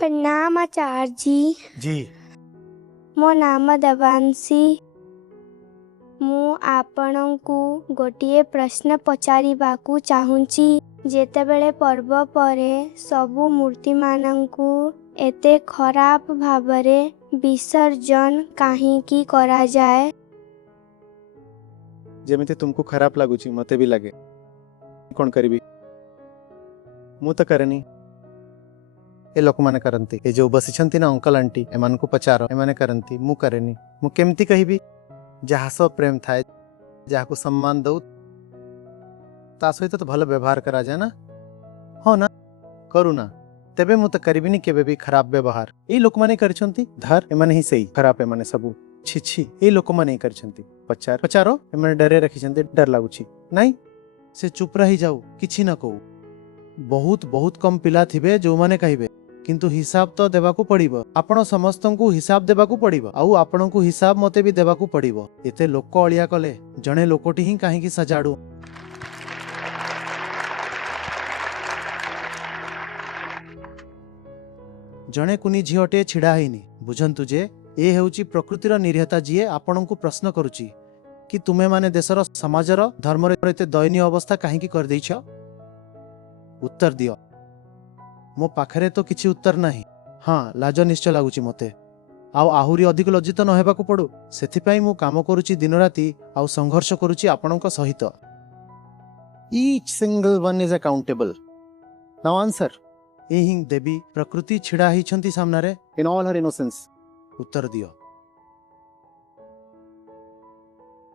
प्रणाम आचार्य जी। जी मो नाम देवांशी। मु आपणଙ୍କୁ गोटिए प्रश्न पचारिबाकू चाहूँची। जेतेबेले पर्व परे सबु मूर्ति मानंकू एते खराब भावरे विसर्जन काहींकी करा जाए? जेमिति तुमको खराब लागुची मते भी लगे कौन करिबी मु तो करनी ए लोक माने करंती ए जो बसिछंती ना अंकल आंटी एमान को पचारो एमाने करंती मु करेनी मु केमती कहिबी जहा सो प्रेम थाए जहा को सम्मान दउ ता सहित तो भलो व्यवहार करा जाए ना हो ना करू ना तेबे मु तो करिबिनी केबे भी खराब व्यवहार ए लोक माने करछंती धर एमाने ही सही खराब एमाने सबु छी छी ए लोक माने करछंती पचार पचारो एमाने डरे रखिछंती डर लागुची नहीं से चुप रही जाऊ किछि न कहू बहुत बहुत कम पिला थिबे जो माने कहिबे किंतु हिसाब तो देबाकू पड़िबो आपण समस्तंकू हिसाब देबाकू पड़िबो आउ आपणकू हिसाब मते भी देबाकू पड़िबो एते लोक अलिया कले जणे लोकटी ही काहे की सजाडू जणे कुनी झियोटे छिड़ा हैनी बुझंतु जे ए हेउची प्रकृतिर निरीहता जिए आपणकू प्रश्न करूची कि तुमे माने देशर समाजर धर्मर एते दयनीय अवस्था काहे की कर दैछ उत्तर दियो मो पाखरे तो किछि उत्तर नाही हाँ लाज निश्चय लागुची मते आउ आहुरी अधिक लज्जित न हेबाकू पड़ू सेथिपाई मु काम करूची दिन राती आउ संघर्ष करूची आपणक सहित each single one is accountable now answer एही देवी प्रकृति छिड़ा हिछंती सामनारे इन ऑल हर इनोसेंस उत्तर दियो।